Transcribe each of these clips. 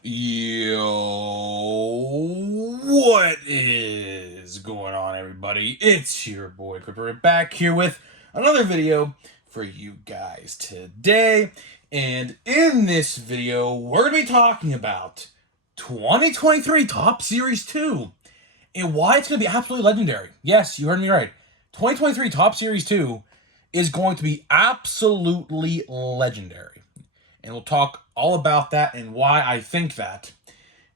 Yo, what is going on, everybody? It's your boy Cripper back here with another video for you guys today. And in this video, we're going to be talking about 2023 Top Series 2 and why it's going to be absolutely legendary. Yes, you heard me right. 2023 Top Series 2 is going to be absolutely legendary. And we'll talk all about that and why I think that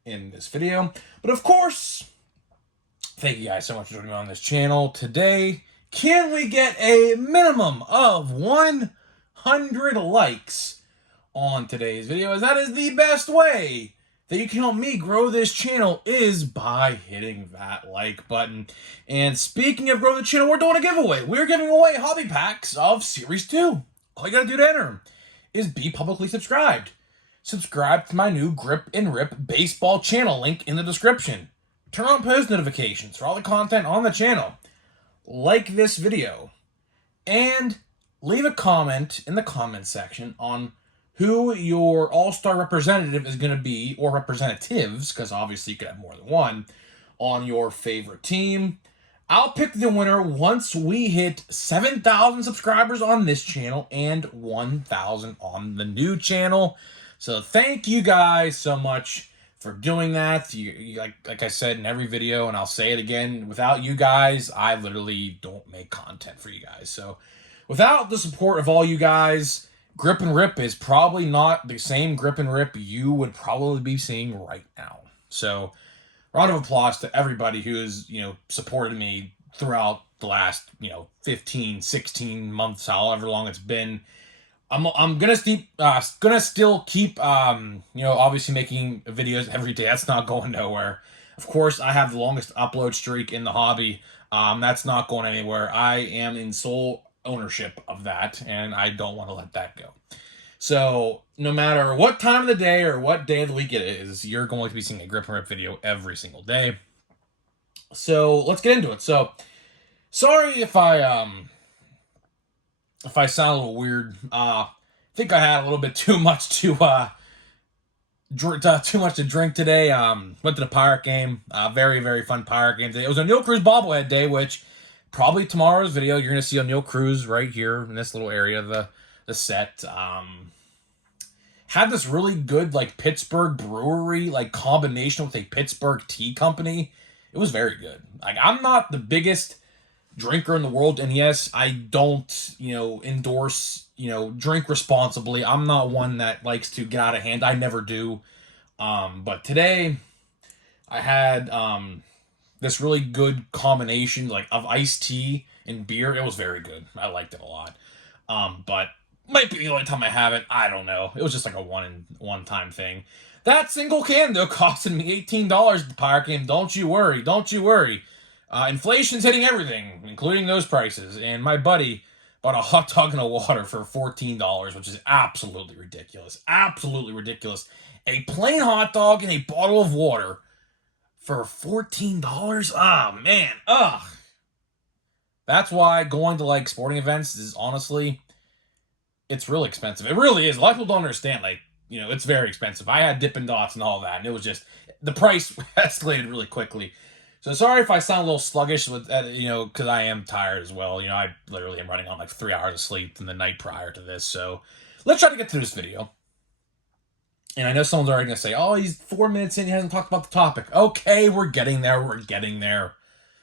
in this video. But of course, thank you guys so much for joining me on this channel today. Can we get a minimum of 100 likes on today's video? As that is the best way that you can help me grow this channel is by hitting that like button. And speaking of growing the channel, we're doing a giveaway. We're giving away hobby packs of Series 2. All you gotta do to enter them is be publicly subscribed. Subscribe to my new Grip and Rip baseball channel, link in the description. Turn on post notifications for all the content on the channel. Like this video. And leave a comment in the comment section on who your all-star representative is going to be, or representatives, because obviously you could have more than one, on your favorite team. I'll pick the winner once we hit 7,000 subscribers on this channel and 1,000 on the new channel. So thank you guys so much for doing that. Like I said in every video, and I'll say it again, without you guys, I literally don't make content for you guys. So without the support of all you guys, Grip and Rip is probably not the same Grip and Rip you would probably be seeing right now. So round of applause to everybody who has, supported me throughout the last, 15, 16 months, however long it's been. I'm gonna still keep, obviously making videos every day. That's not going nowhere. Of course, I have the longest upload streak in the hobby. That's not going anywhere. I am in sole ownership of that, and I don't want to let that go. So no matter what time of the day or what day of the week it is, you're going to be seeing a Grip and Rip video every single day. So let's get into it. So sorry if I sound a little weird. I think I had a little bit too much to drink today. Went to the Pirate game. Very, very fun Pirate game today. It was a Neil Cruz bobblehead day, which probably tomorrow's video you're gonna see on Neil Cruz right here in this little area of the set. Had this really good Pittsburgh brewery combination with a Pittsburgh tea company. It was very good. I'm not the biggest drinker in the world, and yes, I don't endorse drink responsibly. I'm not one that likes to get out of hand. I never do. But today I had this really good combination of iced tea and beer. It was very good. I liked it a lot. But might be the only time I have it. I don't know. It was just a one-time thing. That single can, though, costed me $18 at the Pirate game. Don't you worry. Don't you worry. Inflation's hitting everything, including those prices. And my buddy bought a hot dog and a water for $14, which is absolutely ridiculous. Absolutely ridiculous. A plain hot dog and a bottle of water for $14? Ah, man. Ugh. That's why going to sporting events is honestly, it's really expensive. It really is. A lot of people don't understand. It's very expensive. I had Dippin' Dots and all that, and it was just, the price escalated really quickly. So sorry if I sound a little sluggish with that, because I am tired as well. I literally am running on 3 hours of sleep from the night prior to this. So let's try to get through this video. And I know someone's already going to say, oh, he's 4 minutes in, he hasn't talked about the topic. Okay, we're getting there. We're getting there.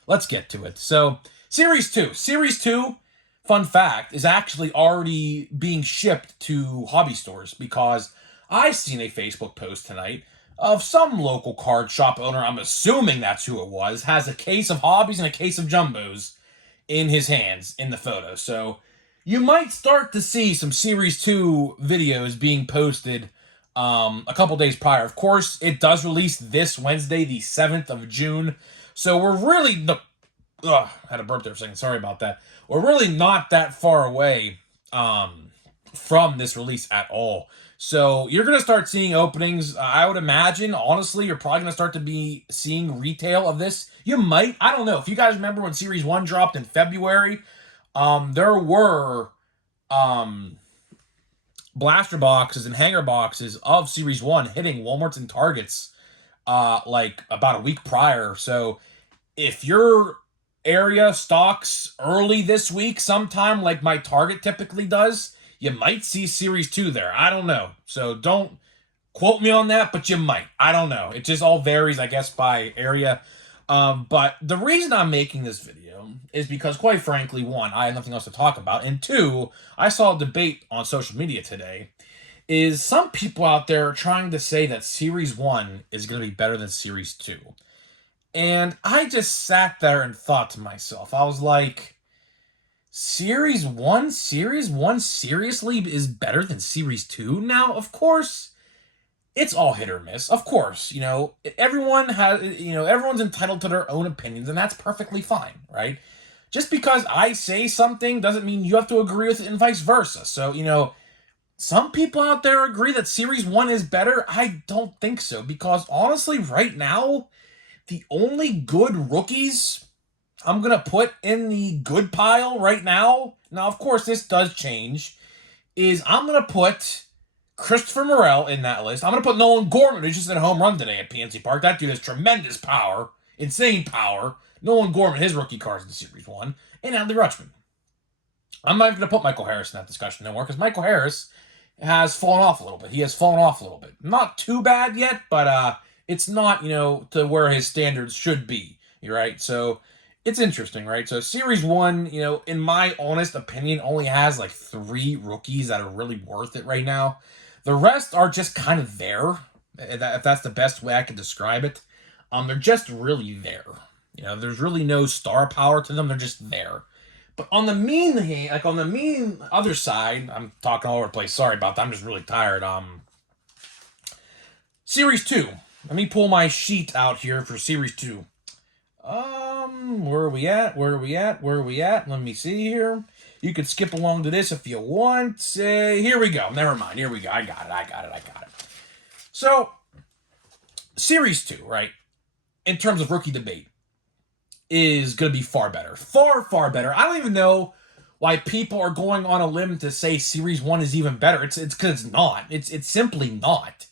Let's get to it. So Series 2. Series 2, fun fact, is actually already being shipped to hobby stores because I seen a Facebook post tonight of some local card shop owner, I'm assuming that's who it was, has a case of hobbies and a case of jumbos in his hands in the photo. So you might start to see some Series 2 videos being posted a couple days prior. Of course, it does release this Wednesday, the 7th of June. So we're really... I had a burp there for a second. Sorry about that. We're really not that far away from this release at all. So you're going to start seeing openings. I would imagine, honestly, you're probably going to start to be seeing retail of this. You might. I don't know. If you guys remember when Series 1 dropped in February, there were blaster boxes and hanger boxes of Series 1 hitting Walmarts and Targets like about a week prior. So if your area stocks early this week, sometime like my Target typically does, you might see Series 2 there. I don't know. So don't quote me on that, but you might. I don't know. It just all varies, I guess, by area. But the reason I'm making this video is because, quite frankly, one, I have nothing else to talk about, and two, I saw a debate on social media today. Is some people out there trying to say that Series 1 is going to be better than Series 2. And I just sat there and thought to myself, I was like, Series 1? Series 1 seriously is better than Series 2? Now, of course, it's all hit or miss. Of course, everyone's entitled to their own opinions, and that's perfectly fine, right? Just because I say something doesn't mean you have to agree with it and vice versa. So, some people out there agree that Series 1 is better. I don't think so, because honestly, right now, the only good rookies I'm going to put in the good pile right now, now, of course, this does change, is I'm going to put Christopher Morel in that list. I'm going to put Nolan Gorman, who just hit a home run today at PNC Park. That dude has tremendous power, insane power. Nolan Gorman, his rookie card's in Series 1, and Adley Rutschman. I'm not even going to put Michael Harris in that discussion no more, because Michael Harris has fallen off a little bit. He has fallen off a little bit. Not too bad yet, but it's not, to where his standards should be, right? So it's interesting, right? So Series 1, in my honest opinion, only has like 3 rookies that are really worth it right now. The rest are just kind of there, if that's the best way I can describe it. They're just really there. There's really no star power to them. They're just there. But on the mean other side, I'm talking all over the place. Sorry about that. I'm just really tired. Series 2. Let me pull my sheet out here for Series 2. Where are we at? Let me see here. You could skip along to this if you want. Here we go. Never mind. Here we go. I got it. So, Series 2, right? In terms of rookie debate, is going to be far better. Far, far better. I don't even know why people are going on a limb to say Series 1 is even better. It's because it's not. It's simply not.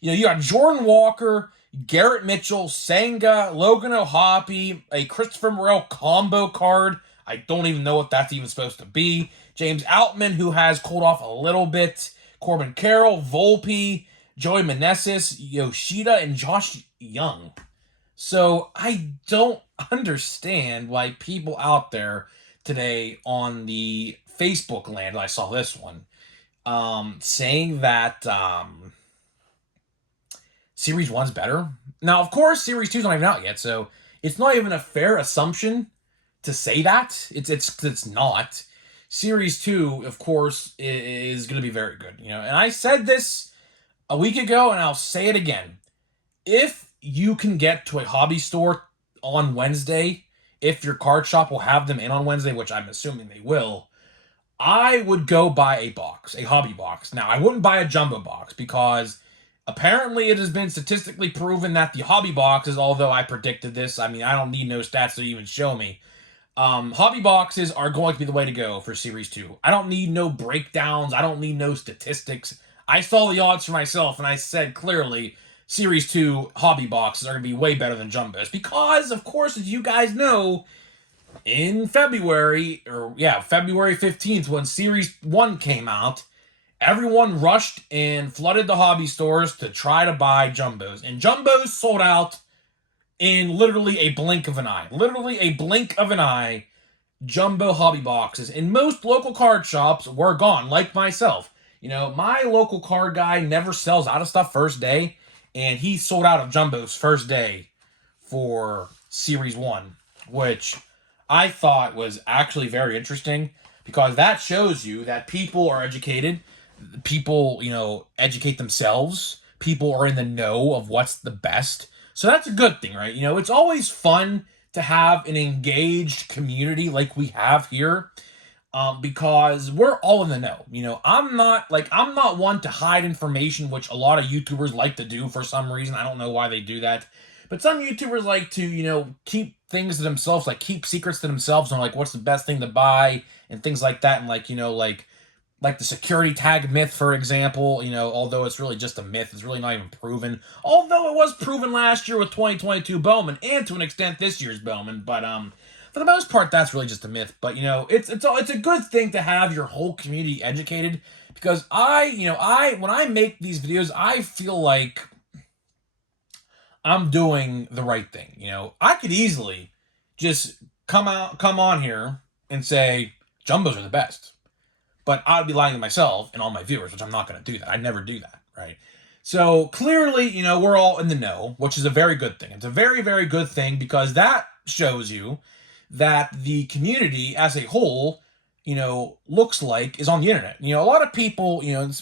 You got Jordan Walker, Garrett Mitchell, Senga, Logan O'Hoppe, a Christopher Morel combo card. I don't even know what that's even supposed to be. James Outman, who has cooled off a little bit. Corbin Carroll, Volpe, Joey Meneses, Yoshida, and Josh Young. So I don't understand why people out there today on the Facebook land, I saw this one, saying that Series 1's better. Now, of course, Series 2's not even out yet, so it's not even a fair assumption to say that. It's not. Series 2, of course, is going to be very good. And I said this a week ago, and I'll say it again. If you can get to a hobby store on Wednesday, if your card shop will have them in on Wednesday, which I'm assuming they will, I would go buy a box, a hobby box. Now, I wouldn't buy a jumbo box because apparently it has been statistically proven that the hobby boxes, although I predicted this, I don't need no stats to even show me, hobby boxes are going to be the way to go for Series 2. I don't need no breakdowns. I don't need no statistics. I saw the odds for myself, and I said clearly Series 2 hobby boxes are going to be way better than jumbos. Because, of course, as you guys know, in February 15th, when Series 1 came out, everyone rushed and flooded the hobby stores to try to buy jumbos. And jumbos sold out in literally a blink of an eye. Literally a blink of an eye, jumbo hobby boxes. And most local card shops were gone, like myself. My local card guy never sells out of stuff first day. And he sold out of jumbos first day for Series 1, which I thought was actually very interesting because that shows you that people are educated. People, educate themselves. People are in the know of what's the best. So that's a good thing, right? It's always fun to have an engaged community like we have here. Because we're all in the know. I'm not one to hide information, which a lot of YouTubers like to do for some reason. I don't know why they do that. But some YouTubers like to, keep things to themselves, like keep secrets to themselves on like what's the best thing to buy and things like that. And like the security tag myth, for example, although it's really just a myth, it's really not even proven. Although it was proven last year with 2022 Bowman, and to an extent this year's Bowman, but for the most part, that's really just a myth. But it's a good thing to have your whole community educated, because I when I make these videos, I feel like I'm doing the right thing. I could easily just come on here and say jumbos are the best, but I'd be lying to myself and all my viewers, which I'm not going to do that. I never do that, right? So clearly, we're all in the know, which is a very good thing. It's a very, very good thing, because that shows you that the community as a whole, looks like is on the internet. A lot of people, and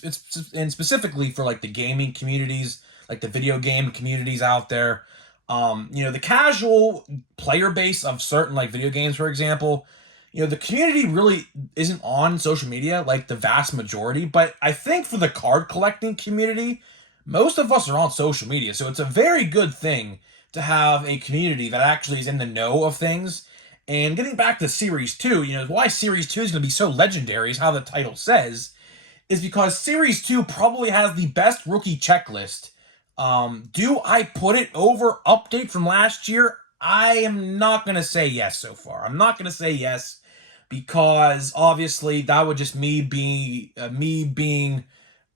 specifically for like the gaming communities, like the video game communities out there, the casual player base of certain like video games, for example, the community really isn't on social media like the vast majority. But I think for the card collecting community, most of us are on social media. So it's a very good thing to have a community that actually is in the know of things. And getting back to Series 2, why Series 2 is going to be so legendary, is how the title says, is because Series 2 probably has the best rookie checklist. Do I put it over Update from last year? I am not going to say yes so far. I'm not going to say yes, because obviously that would just me being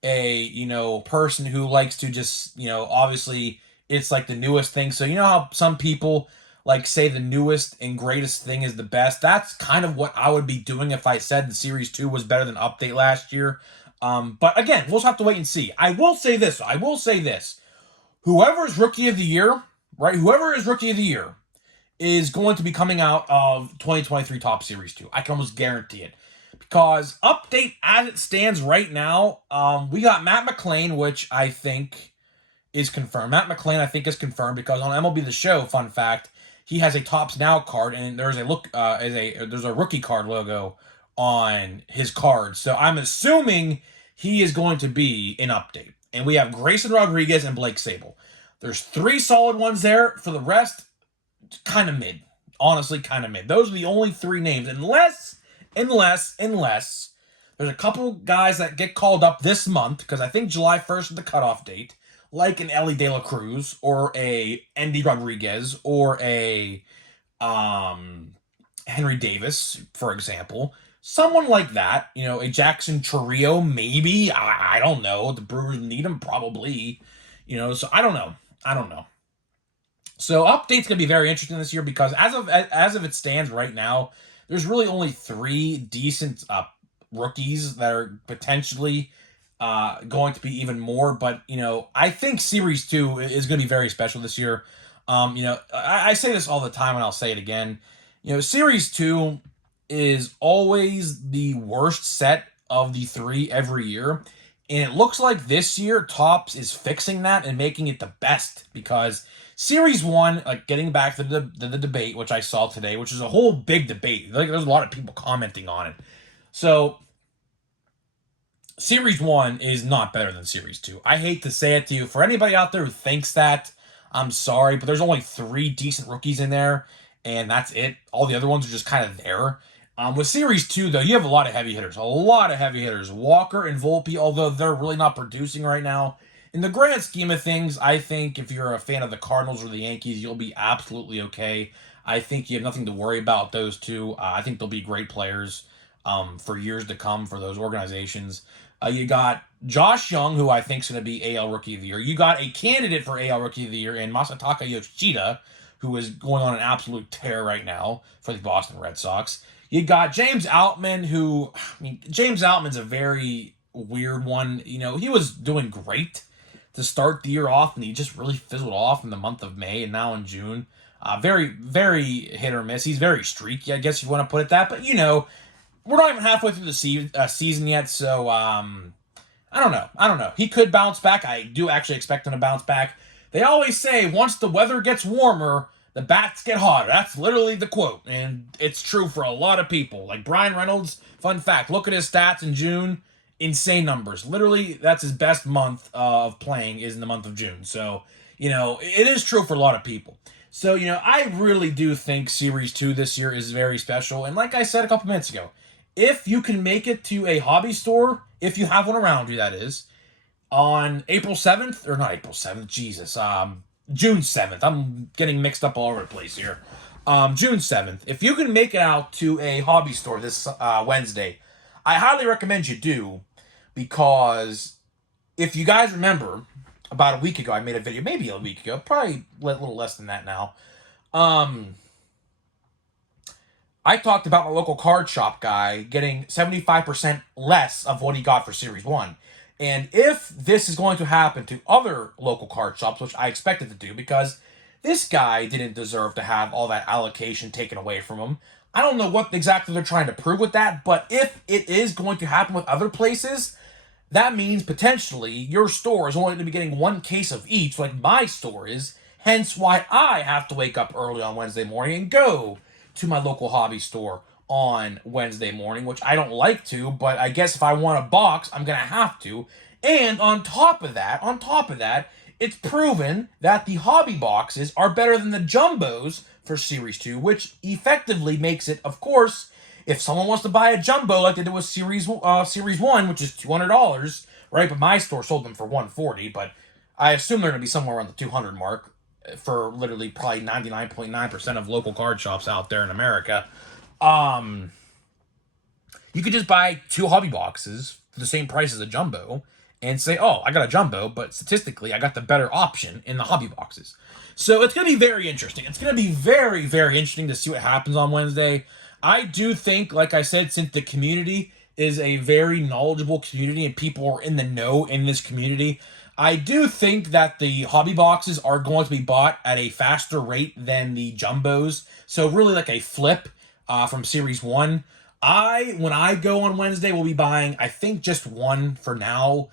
a person who likes to just obviously it's like the newest thing. So how some people like say the newest and greatest thing is the best. That's kind of what I would be doing if I said the Series 2 was better than Update last year. But again, we'll just have to wait and see. I will say this. Whoever's Rookie of the Year, right? Whoever is Rookie of the Year is going to be coming out of 2023 Top Series 2. I can almost guarantee it. Because Update as it stands right now, we got Matt McLean, which I think is confirmed. Matt McLean, I think, is confirmed because on MLB The Show, fun fact, he has a Topps Now card, and there's a rookie card logo on his card. So I'm assuming he is going to be an Update. And we have Grayson Rodriguez and Blake Sable. There's 3 solid ones there. For the rest, kind of mid. Honestly, kind of mid. Those are the only 3 names. Unless there's a couple guys that get called up this month, because I think July 1st is the cutoff date, like an Ellie De La Cruz or a Andy Rodriguez or a Henry Davis, for example. Someone like that, a Jackson Chourio, maybe. I don't know. The Brewers need him, probably. So I don't know. So Update's going to be very interesting this year, because as of it stands right now, there's really only 3 decent rookies that are potentially going to be even more. But, I think Series 2 is going to be very special this year. I say this all the time, and I'll say it again. Series 2 is always the worst set of the 3 every year. And it looks like this year Topps is fixing that and making it the best, because Series 1, like getting back to the debate, which I saw today, which is a whole big debate. Like, there's a lot of people commenting on it. So Series 1 is not better than Series 2. I hate to say it to you. For anybody out there who thinks that, I'm sorry, but there's only 3 decent rookies in there, and that's it. All the other ones are just kind of there. With Series 2, though, you have a lot of heavy hitters. Walker and Volpe, although they're really not producing right now. In the grand scheme of things, I think if you're a fan of the Cardinals or the Yankees, you'll be absolutely okay. I think you have nothing to worry about those two. I think they'll be great players for years to come for those organizations. You got Josh Young, who I think is going to be AL Rookie of the Year. You got a candidate for AL Rookie of the Year in Masataka Yoshida, who is going on an absolute tear right now for the Boston Red Sox. You got James Outman, James Outman's a very weird one. He was doing great to start the year off, and he just really fizzled off in the month of May and now in June. Very, very hit or miss. He's very streaky, I guess if you want to put it that. But, we're not even halfway through the season yet, so I don't know. He could bounce back. I do actually expect him to bounce back. They always say once the weather gets warmer, the bats get hotter. That's literally the quote, and it's true for a lot of people. Like Brian Reynolds, fun fact, look at his stats in June, insane numbers. Literally, that's his best month of playing is in the month of June. So, it is true for a lot of people. So, I really do think Series 2 this year is very special, and like I said a couple minutes ago, if you can make it to a hobby store, if you have one around you, that is, on April 7th, or not April 7th, Jesus, June 7th. I'm getting mixed up all over the place here. June 7th. If you can make it out to a hobby store this Wednesday, I highly recommend you do, because if you guys remember, about a week ago, I made a video, maybe a week ago, probably a little less than that now. I talked about my local card shop guy getting 75% less of what he got for Series 1. And if this is going to happen to other local card shops, which I expect it to do, because this guy didn't deserve to have all that allocation taken away from him. I don't know what exactly they're trying to prove with that, but if it is going to happen with other places, that means potentially your store is only going to be getting one case of each, like my store is. Hence why I have to wake up early on Wednesday morning and go to my local hobby store on Wednesday morning, which I don't like to, but I guess if I want a box, I'm going to have to. And on top of that, it's proven that the hobby boxes are better than the jumbos for Series 2, which effectively makes it, of course, if someone wants to buy a jumbo like they did with Series 1, which is $200, right? But my store sold them for $140, but I assume they're going to be somewhere around the $200 mark for literally probably 99.9% of local card shops out there in America. You could just buy 2 hobby boxes for the same price as a jumbo and say, oh, I got a jumbo, but statistically, I got the better option in the hobby boxes. So it's going to be very interesting. It's going to be very, very interesting to see what happens on Wednesday. I do think, like I said, since the community is a very knowledgeable community and people are in the know in this community, I do think that the hobby boxes are going to be bought at a faster rate than the jumbos. So really like a flip from Series 1. When I go on Wednesday, will be buying, I think, just one for now,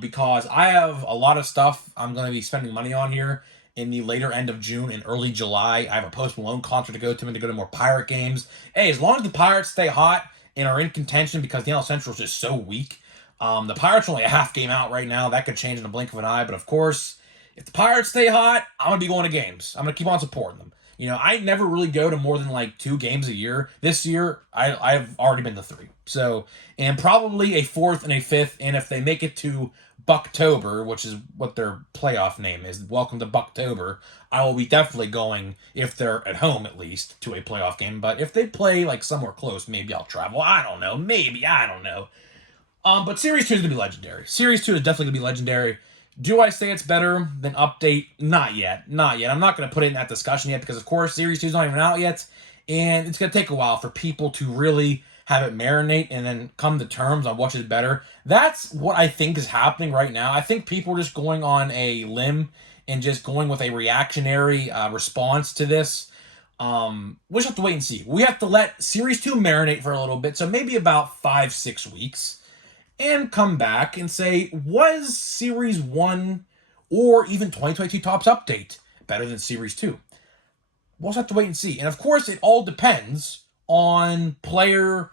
because I have a lot of stuff I'm going to be spending money on here in the later end of June and early July. I have a Post Malone concert to go to and to go to more Pirate games. Hey, as long as the Pirates stay hot and are in contention, because the NL Central is just so weak. The Pirates are only a half game out right now. That could change in the blink of an eye. But of course, if the Pirates stay hot, I'm going to be going to games. I'm going to keep on supporting them. You know, I never really go to more than like 2 games a year. This year, I've already been to 3. So, and probably a 4th and a 5th. And if they make it to Bucktober, which is what their playoff name is, welcome to Bucktober, I will be definitely going, if they're at home at least, to a playoff game. But if they play like somewhere close, maybe I'll travel. I don't know. Maybe. I don't know. But Series 2 is going to be legendary. Series 2 is definitely going to be legendary. Do I say it's better than Update? Not yet. Not yet. I'm not going to put it in that discussion yet because, of course, Series 2 is not even out yet. And it's going to take a while for people to really have it marinate and then come to terms on which is better. That's what I think is happening right now. I think people are just going on a limb and just going with a reactionary response to this. We'll just have to wait and see. We have to let Series 2 marinate for a little bit, so maybe about 5-6 weeks. And come back and say, was Series 1 or even 2022 Topps Update better than Series 2? We'll just have to wait and see. And of course, it all depends on player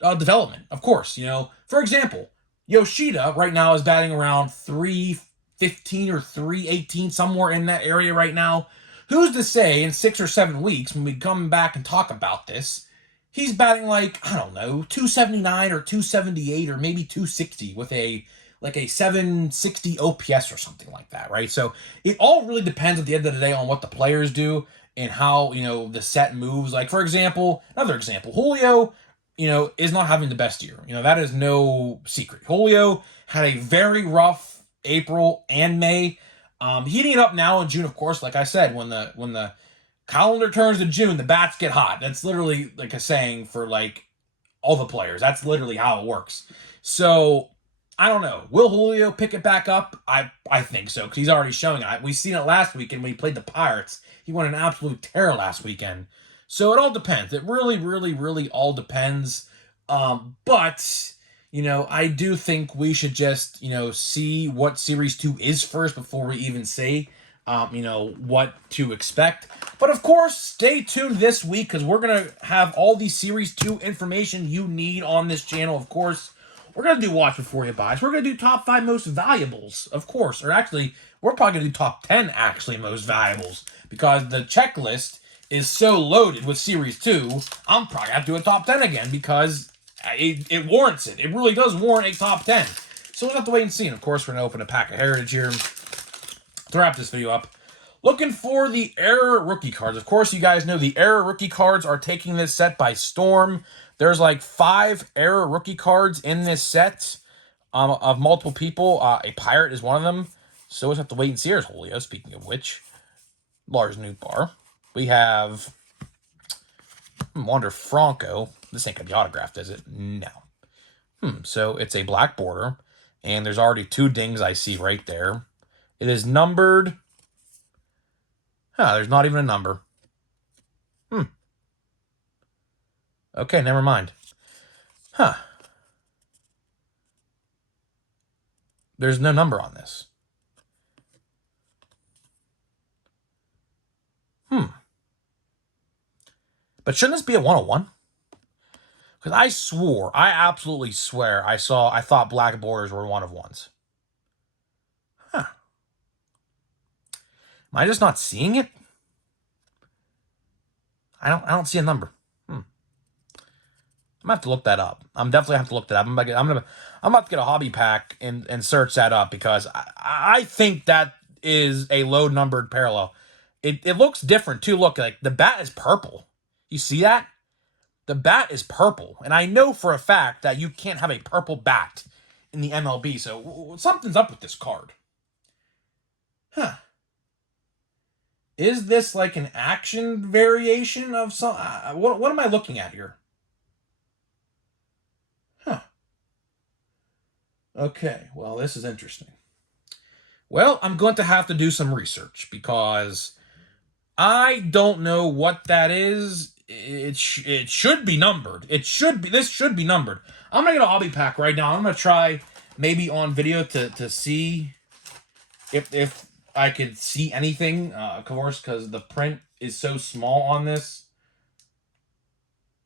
development. Of course, you know, for example, Yoshida right now is batting around 315 or 318, somewhere in that area right now. Who's to say in 6 or 7 weeks when we come back and talk about this, he's batting like, I don't know, 279 or 278 or maybe 260 with a 760 OPS or something like that, right? So it all really depends at the end of the day on what the players do and how, you know, the set moves. Like, for example, another example, Julio, you know, is not having the best year. You know, that is no secret. Julio had a very rough April and May. Heating it up now in June, of course, like I said, when the calendar turns to June, the bats get hot. That's literally like a saying for like all the players. That's literally how it works. So I don't know. Will Julio pick it back up? I think so, because he's already showing it. We've seen it last weekend when he played the Pirates. He won an absolute tear last weekend. So it all depends. It really, really, really all depends. But, you know, I do think we should just, you know, see what Series 2 is first before we even say you know, what to expect. But of course, stay tuned this week because we're going to have all the Series 2 information you need on this channel. Of course, we're going to do Watch Before You Buy. So we're going to do top 5 most valuables, of course. Or actually, we're probably going to do top 10 actually most valuables because the checklist is so loaded with Series 2, I'm probably going to have to do a top 10 again because it warrants it. It really does warrant a top 10. So we'll have to wait and see. And of course, we're going to open a pack of Heritage here to wrap this video up. Looking for the Era rookie cards. Of course, you guys know the Era rookie cards are taking this set by storm. There's like 5 Era rookie cards in this set of multiple people. A Pirate is one of them. So we'll have to wait and see. Here's Julio, speaking of which. Lars Nootbaar. We have Wander Franco. This ain't going to be autographed, is it? No. So it's a black border. And there's already 2 dings I see right there. It is numbered. There's not even a number. Okay, never mind. There's no number on this. But shouldn't this be a 101? Because I absolutely swear, I thought black borders were 1/1s. Am I just not seeing it? I don't see a number. I'm gonna have to look that up. I'm definitely have to look that up. I'm about to get a hobby pack and search that up because I think that is a low numbered parallel. It looks different too. Look, like the bat is purple. You see that? The bat is purple, and I know for a fact that you can't have a purple bat in the MLB. So something's up with this card. Is this like an action variation of some? What am I looking at here? Okay, well, this is interesting. Well, I'm going to have to do some research because I don't know what that is. It should be numbered. This should be numbered. I'm going to get a hobby pack right now. I'm going to try maybe on video to see if I could see anything, of course, because the print is so small on this.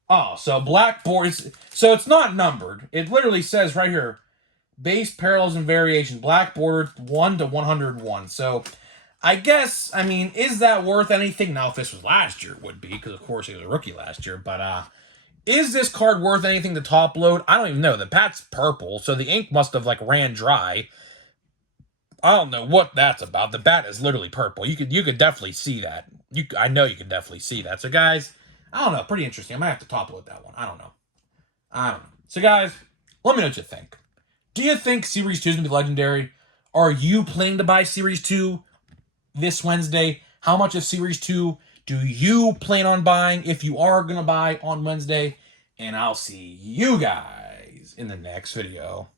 Oh, so black boards. So it's not numbered. It literally says right here, base, parallels, and variation. Black border 1/101. So I guess, I mean, is that worth anything? Now, if this was last year, it would be, because of course he was a rookie last year. But is this card worth anything to top load? I don't even know. The pat's purple, so the ink must have like ran dry. I don't know what that's about. The bat is literally purple. You could definitely see that. I know you could definitely see that. So guys, I don't know. Pretty interesting. I might have to top load that one. I don't know. So guys, let me know what you think. Do you think Series 2 is going to be legendary? Are you planning to buy Series 2 this Wednesday? How much of Series 2 do you plan on buying if you are going to buy on Wednesday? And I'll see you guys in the next video.